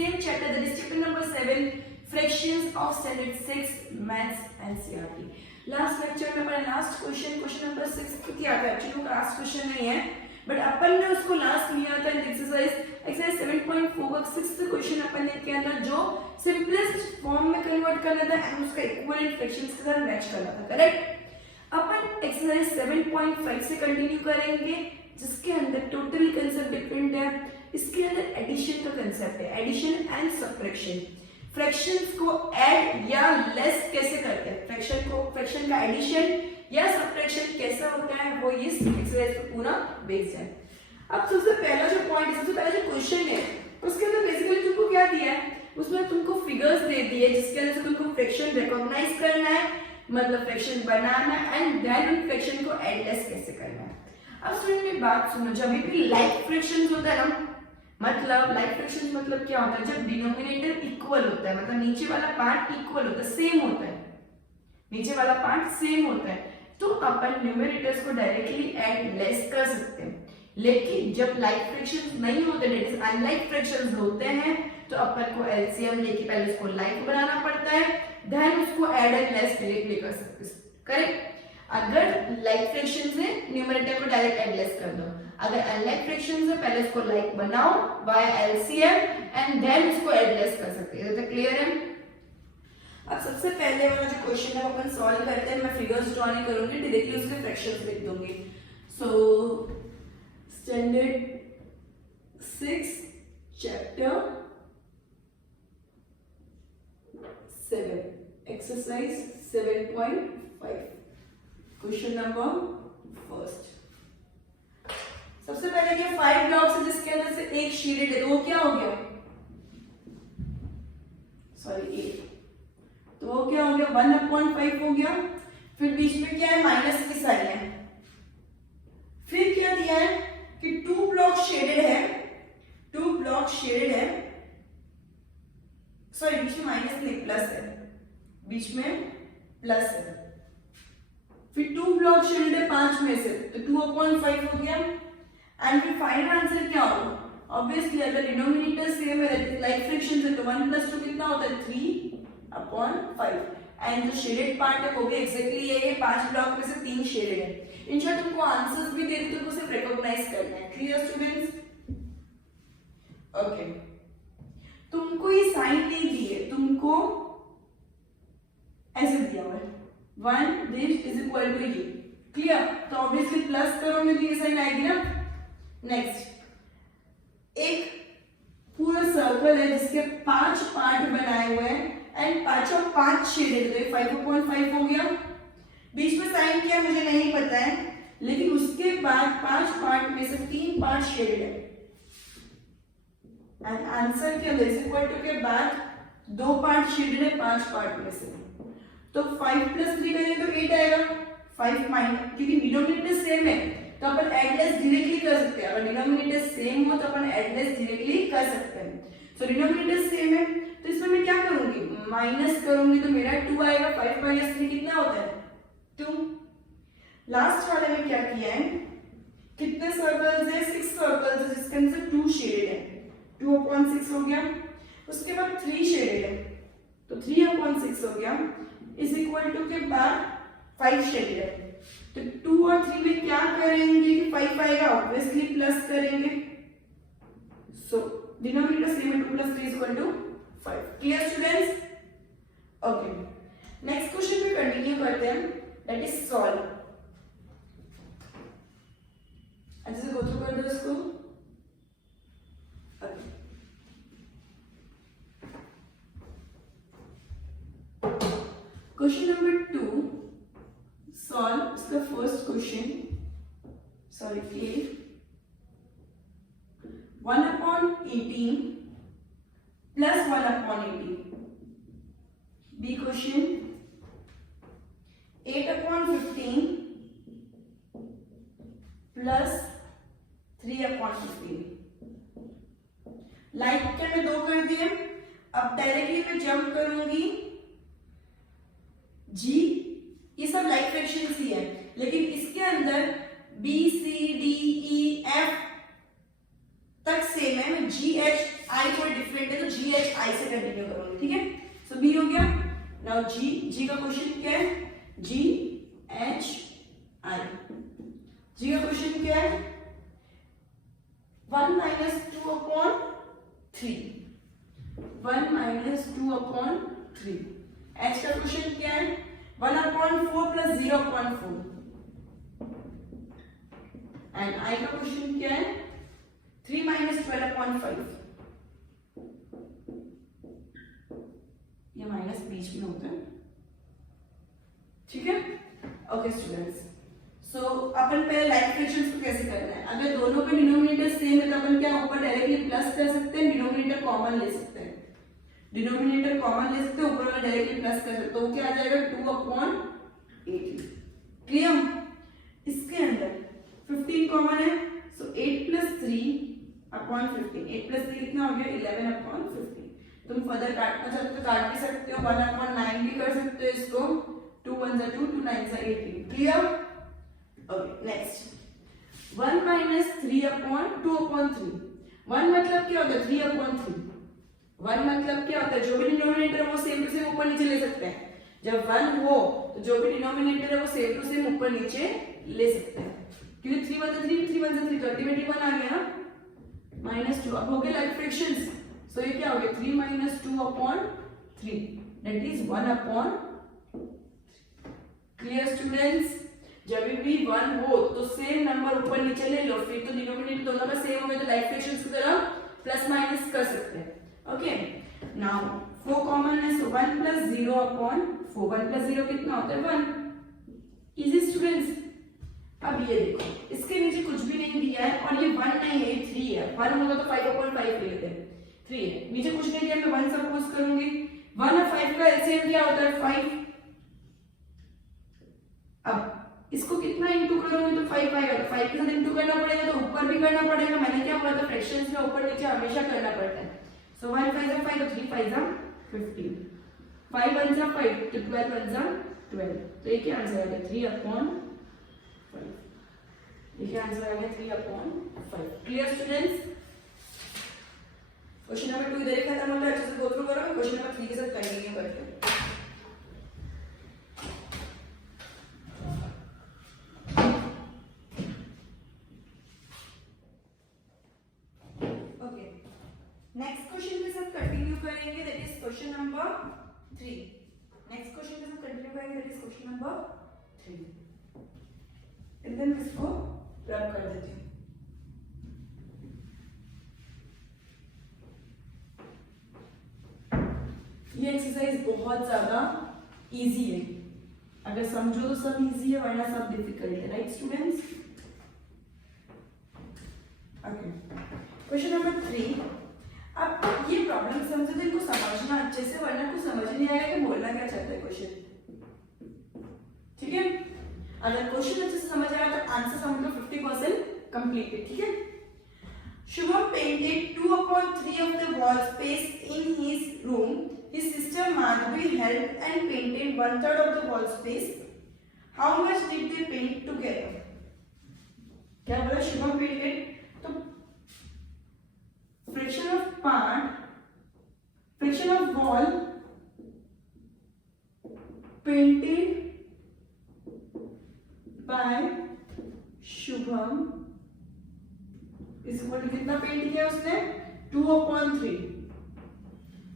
same chapter, that is chapter number 7, fractions of standard 6 maths NCERT. Last lecture में अपन last question number 6 को किया था. Actually वो last question नहीं है, बट अपन ने उसको लास्ट लिया था एक्सरसाइज 7.4 का 6th क्वेश्चन अपन ने किया था, जो सिंपलेस्ट फॉर्म में कन्वर्ट करना था एंड उसका इक्विवेलेंट फ्रैक्शंस के साथ मैच करना था. करेक्ट. अपन एक्सरसाइज 7.5 से कंटिन्यू करेंगे, जिसके अंदर टोटली कंसेप्ट डिफरेंट है. इसके अंदर एडिशन का कंसेप्ट है, एडिशन एंड सब्ट्रैक्शन. फ्रैक्शंस को ऐड या लेस कैसे करते हैं, फ्रैक्शन का एडिशन या सब्ट्रैक्शन कैसा होता है, वो इस एक्सरसाइज पे पूरा बेस्ड है. अब सबसे पहला जो पॉइंट, सबसे पहला जो क्वेश्चन है, उसके अंदर बेसिकली तुमको क्या दिया है, उसमें तुमको फिगर्स दे दिए जिसके अंदर से तुमको फ्रैक्शन रिकॉग्नाइज करना है, मतलब फ्रैक्शन बनाना एंड देन उन फ्रैक्शन को ऐड लेस कैसे करना है. अब स्टूडेंट मेरी बात सुनो, जब भी लाइक फ्रैक्शंस होता है ना, मतलब लाइक फ्रैक्शन मतलब क्या होता है, जब डिनोमिनेटर इक्वल होता है, मतलब नीचे वाला पार्ट इक्वल होता है, सेम होता है, नीचे वाला पार्ट सेम होता है, तो अपन न्यूमरेटर्स को डायरेक्टली ऐड लेस कर सकते हैं. लेकिन जब लाइक फ्रैक्शंस नहीं होते, दैट इज अनलाइक फ्रैक्शंस होते हैं, तो अपन को एलसीएम लेके पहले उसको लाइक बनाना पड़ता है, देन उसको ऐड एंड लेस डायरेक्टली कर सकते हैं. करेक्ट. अगर लाइक फ्रैक्शंस है, न्यूमरेटर को डायरेक्ट ऐड लेस कर दो. अगर अनलाइक फ्रैक्शंस है, पहले उसको लाइक बनाओ बाय एलसीएम एंड देन उसको ऐड लेस कर सकते हैं. तो क्लियर है. अब सबसे पहले वाला जो क्वेश्चन है वो अपन सॉल्व करते हैं. मैं फिगर्स ड्रॉ नहीं करूंगी, डायरेक्टली उसके फ्रैक्शंस लिख दूंगी. So standard 6 chapter 7 exercise 7.5 question number first. सबसे पहले क्या 5 ब्लॉक्स है जिसके अंदर से एक शेडेड है, तो वो क्या हो गया, सॉरी 8, तो वो क्या हो गया 1/5 हो गया. फिर बीच में क्या है, माइनस की साइन है. फिर क्या दिया है कि 2 ब्लॉक शेडेड है, 2 ब्लॉक शेडेड है, सॉरी बीच में माइनस नहीं प्लस है, बीच में प्लस है. फिर 2 ब्लॉक शेडेड है 5 में से, तो 2/5 हो गया. एंड फिर फाइनल आंसर क्या होगा, ऑब्वियसली अगर डिनोमिनेटर सेम है, लाइक फ्रैक्शन है, तो 1 + 2 कितना होता है 3/5. एंड जो शेडेड पार्ट है वो भी एक्जेक्टली ये है, 5 ब्लॉक में से 3 शेडेड है. इन शॉर्ट तुमको आंसर्स भी दे दी, तुमको सिर्फ रिकॉग्नाइज करना है. Clear students. ओके. तुमको ये साइन नहीं दी है, तुमको ऐसे दिया हुआ है 1 दिस इज इक्वल टू ये. क्लियर. तो ऑब्वियसली प्लस करोगे तो ये साइन आएगी ना. नेक्स्ट, एक पूरा सर्कल है जिसके 5 पार्ट बनाए हुए हैं एंड 5 शेडेड है, 5/5 हो गया. बीच में साइन क्या मुझे नहीं पता है, लेकिन उसके बाद 5 पार्ट में से 3 पार्ट शेडेड है. एंड आंसर के अंदर इक्वल टू के बाद 2 पार्ट शेडेड है 5 पार्ट में से, तो 5 + 3 करेंगे तो 8 आएगा. 5 माइनस, क्योंकि डिनोमिनेटर सेम है तो अपन एडलेस डायरेक्टली कर सकते हैं. अगर डिनोमिनेटर सेम हो तो अपन एडलेस डायरेक्टली कर सकते हैं. सो डिनोमिनेटर सेम है तो इसमें मैं क्या करूंगी, माइनस करूंगी, तो मेरा 2 आएगा. 5 - 3 कितना होता है 2. लास्ट वाले में क्या किया है, कितने सर्कल्स है 6 सर्कल्स है जिसके अंदर 2 शेडेड है, 2/6 हो गया. उसके बाद 3 शेडेड है तो 3/6 हो गया, इज इक्वल टू के बाद 5 शेडेड है. तो 2 और 3 में क्या करेंगे कि 5 आएगा, ऑब्वियसली प्लस करेंगे. सो डिनोमिनेटर सेम है, 2 + 3 = 5. Clear students. Okay. Next question पे कंटिन्यू करते हैं, दैट इज सॉल्व. अच्छे से गो थ्रू कर दो इसको. Question number 2 solve the first question. Sorry, A 1/18 plus 1/18. B question 8/15 plus 3/15. Like के मैं 2 कर दिए. अब डायरेक्टली मैं जंप करूंगी G, ये सब लाइक फ्रैक्शंस ही है, लेकिन इसके अंदर B C D E F तक सेम है. मैं G H I कोई डिफरेंट है तो G आई से कंटिन्यू करूंगी, ठीक है। सो बी हो गया। नाउ जी का क्वेश्चन क्या है, जी एच आई, जी का क्वेश्चन क्या है 1 minus 2 upon 3, 1 minus 2 upon 3। h का क्वेश्चन क्या है 1 upon 4 plus 0 upon 4, and i का क्वेश्चन क्या है 3 minus 12 upon 5। ये माइनस बीच में होता है, ठीक है। ओके स्टूडेंट्स, सो अपन पहले लाइक फ्रैक्शंस को कैसे करना है। अगर दोनों के डिनोमिनेटर सेम है तो अपन क्या ऊपर डायरेक्टली प्लस कर सकते हैं, डिनोमिनेटर कॉमन ले सकते हैं, डिनोमिनेटर कॉमन ले सकते हैं, ऊपर वाला डायरेक्टली प्लस कर सकते हैं, तो क्या आ जाएगा 2 upon 18। क्लियर। इसके अंदर 15 कॉमन है, सो 8 plus 3 upon 15, 8 plus 3 कितना हो गया 11 upon 15। तुम फर्दर काटना चाहते हो तो काट भी सकते हो, 1 upon 9 भी कर सकते हो इसको, 2 1 2 2 9 18। Clear. Okay next 1 minus 3 upon 2 upon 3। 1 मतलब क्या होता है 3 upon 3। 1 मतलब क्या होता है जो भी डिनोमिनेटर है वो सेम टू सेम ऊपर नीचे ले सकते हैं। जब 1 हो तो जो भी डिनोमिनेटर है वो सेम टू सेम ऊपर नीचे ले सकते हैं, क्योंकि 3 1 3 3 1 3 तो अल्टीमेटली 1 आ गया -2। अब हो गया लाइक फ्रैक्शंस, सो ये क्या हो गया 3 minus 2 upon 3, that is 1 upon। Clear students, जब भी 1 हो तो सेम नंबर ऊपर नीचे ले लो, फिर तो डिनोमिनेटर दोनों का सेम हो गया तो लाइक फ्रैक्शंस की तरह प्लस माइनस कर सकते हैं। ओके नाउ 4 कॉमन है, सो 1 plus 0 upon 4, 1 plus 0 कितना होता है 1। Easy students. अब ये देखो इसके नीचे कुछ भी नहीं दिया है और ये 1 नहीं है, 3 है। 1 होगा तो 5 upon 5 ले लेते हैं, 3 है, नीचे कुछ नहीं दिया, मैं 1 सपोज करूंगी। 1 और 5 का एलसीएम क्या होता है 5। अब इसको कितना इंटू करोगे तो 5 आएगा, तो 5 के साथ इंटू करना पड़ेगा, तो ऊपर भी करना पड़ेगा। मैंने क्या बोला था फ्रैक्शंस में ऊपर नीचे हमेशा करना पड़ता है। सो 1 5 5 तो 3 5 15, 5 1 5 तो 12 1 12, तो ये क्या आंसर आ गया 3 upon 5। ये क्या आंसर आ गया 3 upon 5। Clear students. Question number 2 इधर ही खत्म होता है, अच्छे से गो थ्रू करो, क्वेश्चन नंबर 3 के साथ कंटिन्यू करते हैं। नेक्स्ट क्वेश्चन के साथ कंटिन्यू करेंगे, that is question number 3। Next question के साथ कंटिन्यू करेंगे, दैट इज क्वेश्चन नंबर 3। एकदम इसको रब कर देती हूँ। ये एक्सरसाइज बहुत ज्यादा इजी है, अगर समझो तो सब इजी है वरना सब डिफिकल्ट है, right students. Okay question number 3। अब ये प्रॉब्लम समझो तो इनको समझना अच्छे से, वरना कुछ समझ नहीं आएगा कि बोलना क्या चाहता है क्वेश्चन, ठीक है। अगर क्वेश्चन अच्छे से समझ आया तो आंसर समझ लो 50% कंप्लीट है, ठीक है। Shubham painted 2 upon 3 of the wall space in his room. His sister Madhvi helped and painted 1/3 of the wall space. How much did they paint together? क्या बोला शुभम पेंटेड, तो fraction of part, fraction of wall painted bye Shubham इस कितना paint किया उसने 2 upon 3,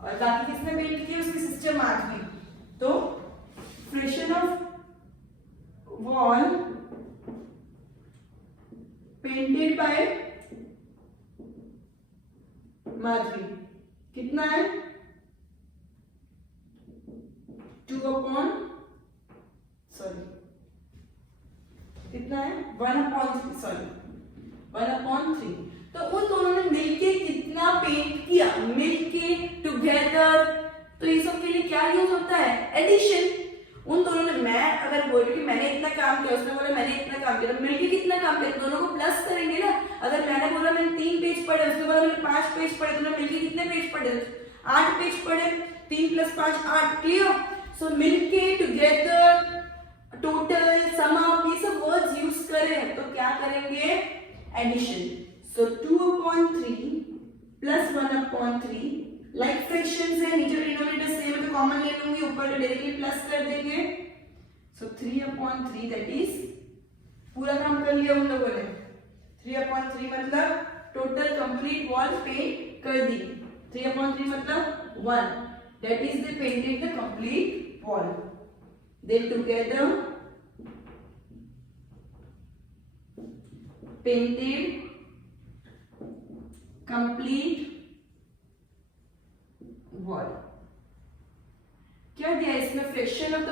और बाकी किसने पेंट किया उसकी सिस्टर माधवी। तो fraction of wall painted bye Madhavi कितना है 2 upon कितना है 1 upon 3। तो उन दोनों ने मिलके कितना पेंट किया, मिलके टुगेदर, तो ये सब के लिए क्या यूज होता है एडिशन। उन दोनों ने, मैं अगर बोल रही हूँ मैंने इतना काम किया, उसने बोला मैंने इतना काम किया, तो मिलके कितना काम किया, दोनों को प्लस करेंगे ना। अगर मैंने बोला मैंने 3 पेज पढ़े, उसने बोला मैंने 5 पेज पढ़े, तो मिलके कितने पेज पढ़े 8 पेज पढ़े, 3 + 5 8। क्लियर। सो मिलके टुगेदर टोटल सम अप ये सब वर्ड्स यूज करें तो क्या करेंगे एडिशन। सो 2 upon 3 plus 1 upon 3 like fraction common ले लूंगी, ऊपर डायरेक्टली प्लस कर देंगे। सो 3/3 दैट इज पूरा काम कर लिया उन लोगों ने। 3/3 मतलब टोटल कंप्लीट वॉल पेंट कर दी। 3/3 मतलब 1 that is they painted the complete wall. They together painted complete wall। क्या दिया इसमें? Fraction of the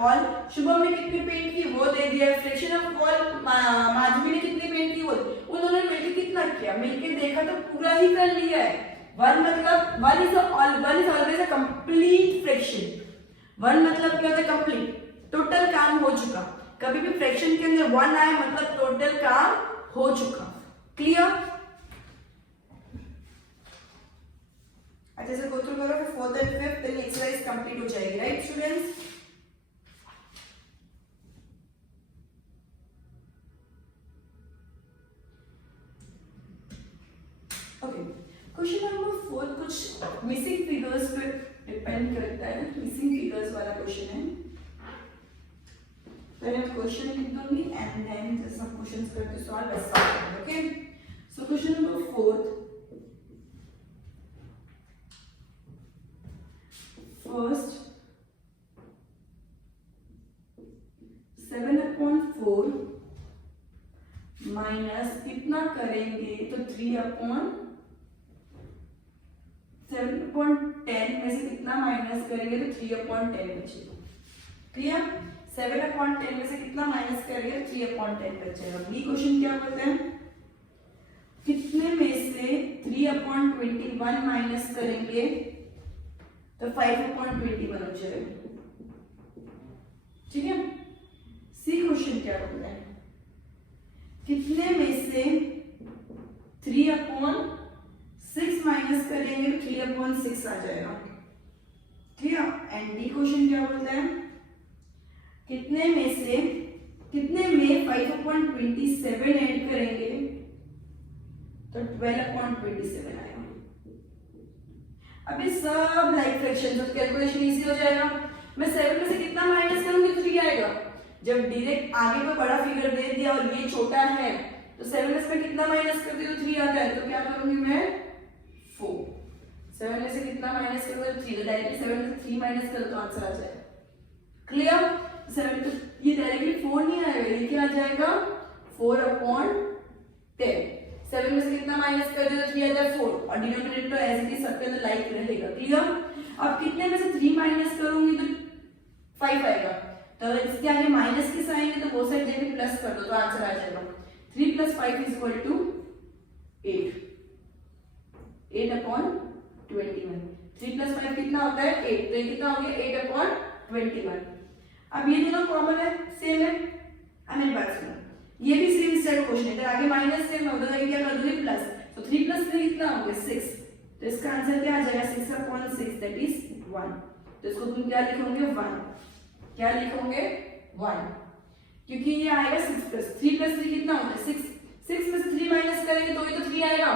wall Shubham ने कितनी पेंट की वो दे दिया। फ्रैक्शन ऑफ वॉल माधवी ने कितनी पेंट की वो, उन्होंने मिलकर कितना किया, मिलकर देखा तो पूरा ही कर लिया है। वन मतलब one is always a complete fraction. One मतलब क्या होता है? कंप्लीट, टोटल काम हो चुका। कभी भी फ्रैक्शन के अंदर वन आए मतलब टोटल काम हो चुका। क्लियर? अच्छे से गो थ्रू करो, फिर 4th and 5th दिन एक्सरसाइज कंप्लीट हो जाएगी। Right students? Okay, question number 4 कुछ मिसिंग फिगर्स पे डिपेंड करता है। मिसिंग फिगर्स वाला क्वेश्चन है। पहले मैं क्वेश्चन लिख दूंगी and then just some questions करके सॉल्व ऐसा। Okay, so question number 4 first 7/4 minus कितना करेंगे तो 3/7/10 में से कितना माइनस करेंगे तो 3/10 बचेगा। क्लियर? 7/10 में से कितना माइनस करेंगे तो 3/10 बचेगा। बी क्वेश्चन क्या बोलते हैं? कितने में से 3/21 माइनस करेंगे तो 5/21 हो जाएगा। ठीक है? सी क्वेश्चन क्या बोलता है? कितने में से 3/6 माइनस करेंगे तो 3/6 आ जाएगा। ठीक है? एंड डी क्वेश्चन क्या बोलता है? कितने में 5/27 ऐड करेंगे तो 12/27 आएगा। अब ये सब लाइक फ्रैक्शन, तो कैलकुलेशन इजी हो जाएगा। मैं 7 में से कितना माइनस करूंगी तो 3 आएगा। जब डायरेक्ट आगे को बड़ा फिगर दे दिया और ये छोटा है तो 7 में से कितना माइनस करती हूँ तो 3 आता है। तो क्या करूंगी मैं? 4। 7 में से कितना माइनस करूंगा तो 3। डायरेक्टली 7 में से 3 माइनस करो तो आंसर आ जाएगा। क्लियर? 7 तो ये डायरेक्टली 4 नहीं आएगा, ये क्या आ जाएगा? 4/10। 7 में से कितना माइनस कर दे तो 3 आता है 4 और डिनोमिनेटर तो एज इट इज सबके अंदर लाइक रहेगा। क्लियर? अब कितने में से 3 माइनस करूंगी तो 5 आएगा। तो अगर इसके आगे माइनस के साइन है तो वो साइड लेके प्लस कर दो तो आंसर आ जाएगा। 3 + 5 = 8। 8/21। 3 + 5 कितना होता है? 8। तो ये कितना हो गया? 8/21। अब ये दोनों कॉमन है, सेम है। अब मेरी बात सुनो, ये भी सेम सेट क्वेश्चन है। तो आगे माइनस सेम है, उधर आगे क्या कर दूंगी? प्लस। तो 3 + 3 कितना हो गया? 6। तो इसका आंसर क्या आ जाएगा? 6/6 दैट इज 1। तो इसको तुम क्या लिखोगे? 1। क्या लिखोगे? 1, क्योंकि ये आएगा 6 + 3 + 3 कितना होता है? 6। 6 में से 3 माइनस करेंगे तो ही तो 3 आएगा।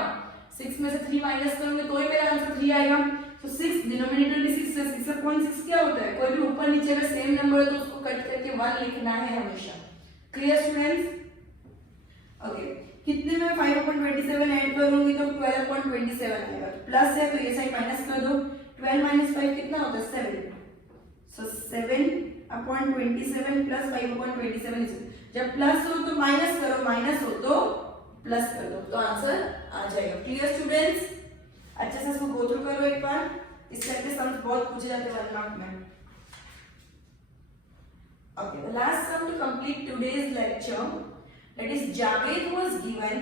6 में से 3 माइनस करोगे तो ही मेरा आंसर 3 आएगा। तो 6 डिनोमिनेटर भी 6 है। 6/6 क्या होता है? कोई भी ऊपर नीचे का सेम नंबर है तो उसको कट करके 1 लिखना है हमेशा। Clear students? ओके, कितने में 5/27 ऐड करूंगी तो 12/27 आएगा। तो प्लस है तो ये साइड माइनस कर दो। 12 - 5 कितना होता है? 7। सो 7/27 + 5/27। जब प्लस हो तो माइनस करो, माइनस हो तो प्लस कर दो तो आंसर आ जाएगा। Clear students? अच्छे से इसको गो थ्रू करो एक बार। इस टाइप के सम्स बहुत पूछे जाते हैं 1 मार्क में। Okay, the last sum to complete today's lecture, that is Javed was given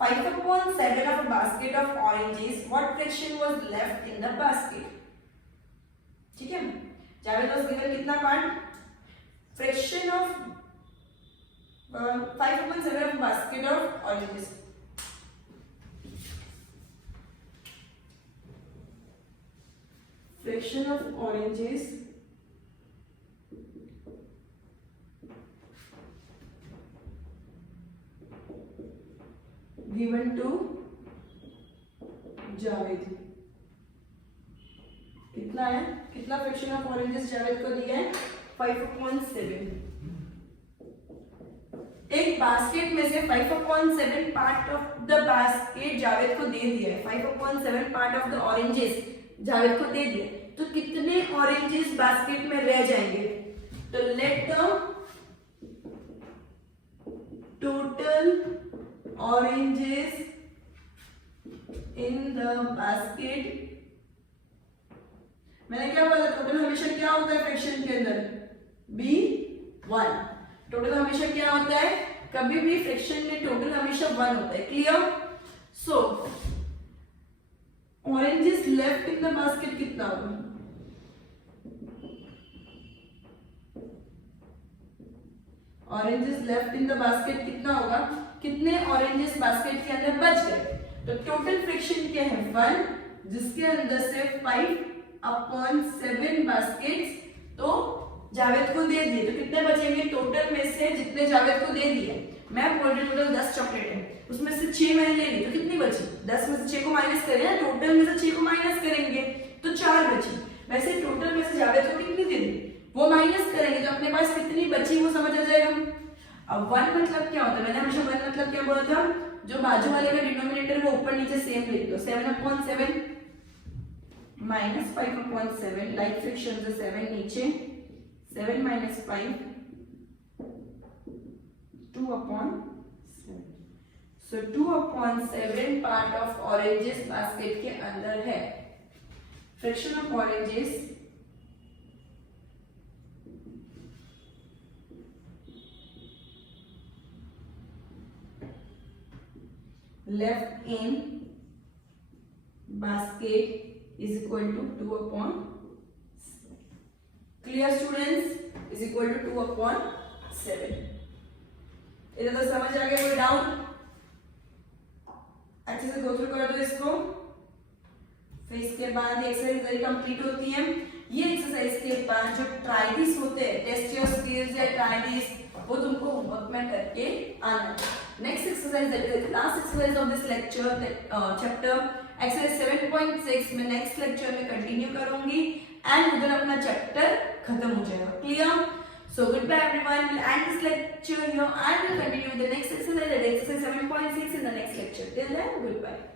5/7 of a basket of oranges. What fraction was left in the basket? ठीक है? Javed was given कितना part? Fraction of 5/7 of a basket of oranges. Fraction of oranges given to Javed कितना है, कितना fraction of oranges Javed को दिया है 5/7। एक बास्केट में से 5/7 part of the basket Javed को दे दिया है, 5/7 part of the oranges Javed को दे दिया, तो कितने ऑरेंजेस बास्केट में रह जाएंगे? तो let the total oranges in the basket, मैंने क्या बोला, टोटल हमेशा क्या होता है फ्रैक्शन के अंदर? B1। टोटल हमेशा क्या होता है? कभी भी फ्रैक्शन में टोटल हमेशा 1 होता है। Clear? So oranges left in the basket कितना होगा? Oranges left in the basket कितना होगा? कितने ऑरेंजेस बास्केट के अंदर बच गए? तो टोटल फ्रैक्शन क्या है? 1, जिसके अंदर से 5/7 बास्केट्स तो जावेद को दे दिए, तो कितने बचेंगे टोटल में से? जितने जावेद को दे दिए, मैं बोल रही टोटल 10 चॉकलेट है, उसमें से 6 मैंने ले ली, तो कितनी बची? 10 में से 6 को माइनस करें, टोटल में से 6 को माइनस करेंगे तो 4 बची। वैसे टोटल में से जावेद को कितनी दे दी वो माइनस करेंगे, तो अपने पास कितनी बची वो समझ आ जाएगा। अब 1 मतलब क्या होता है? मैंने हमेशा 1 मतलब क्या बोला था? जो बाजू वाले का डिनोमिनेटर वो ऊपर नीचे सेम लिख दो, 7/7 minus 5/7, like friction से 7 नीचे, 7 minus 5 2/7, so 2/7 part of oranges basket के अंदर है। Fraction of oranges left in basket is equal to 2/7. Clear students? Is equal to 2/7. इधर तो समझ आ गया? कोई डाउट? अच्छे से गो थ्रू कर दो इसको, फिर इसके बाद एक्सरसाइज कंप्लीट होती है। ये एक्सरसाइज के बाद जो ट्राई दिस होते हैं, टेस्ट योर स्किल्स या ट्राई दिस, वो तुमको होमवर्क में करके आना। Next exercise, last exercise of this lecture chapter exercise 7.6 में नेक्स्ट लेक्चर में कंटिन्यू करूंगी एंड उधर अपना चैप्टर खत्म हो जाएगा। Clear? So good bye everyone, will end this lecture here and will continue with the next exercise, that is exercise 7.6 in the next lecture. Till then, goodbye.